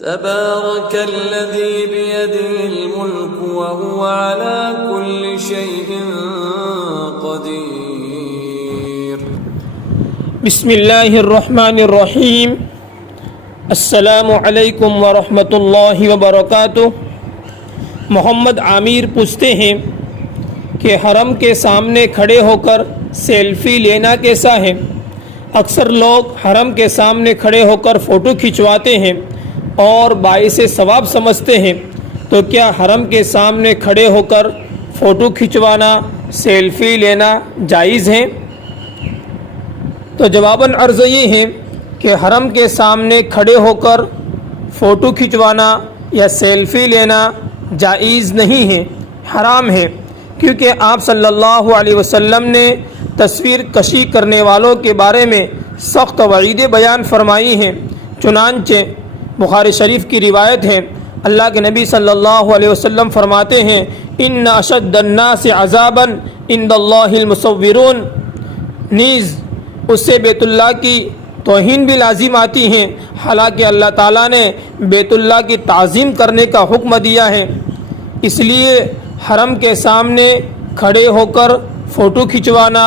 تبارك الذي بيده الملك وهو على كل شيء قدير. بسم اللہ الرحمن الرحیم. السلام علیکم ورحمۃ اللہ وبرکاتہ. محمد عامر پوچھتے ہیں کہ حرم کے سامنے کھڑے ہو کر سیلفی لینا کیسا ہے؟ اکثر لوگ حرم کے سامنے کھڑے ہو کر فوٹو کھنچواتے ہیں اور باعث ثواب سمجھتے ہیں، تو کیا حرم کے سامنے کھڑے ہو کر فوٹو کھنچوانا، سیلفی لینا جائز ہے؟ تو جواباً عرض یہ ہے کہ حرم کے سامنے کھڑے ہو کر فوٹو کھنچوانا یا سیلفی لینا جائز نہیں ہے، حرام ہے، کیونکہ آپ صلی اللہ علیہ وسلم نے تصویر کشی کرنے والوں کے بارے میں سخت وعیدیں بیان فرمائی ہیں. چنانچہ بخاری شریف کی روایت ہے، اللہ کے نبی صلی اللہ علیہ وسلم فرماتے ہیں، ان اشد الناس عذابا عند اللہ المصورون. نیز اس سے بیت اللہ کی توہین بھی لازم آتی ہیں، حالانکہ اللہ تعالیٰ نے بیت اللہ کی تعظیم کرنے کا حکم دیا ہے. اس لیے حرم کے سامنے کھڑے ہو کر فوٹو کھنچوانا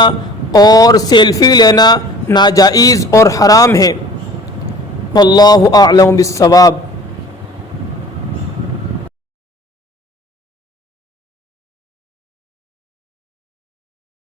اور سیلفی لینا ناجائز اور حرام ہے. واللہ اعلم بالصواب.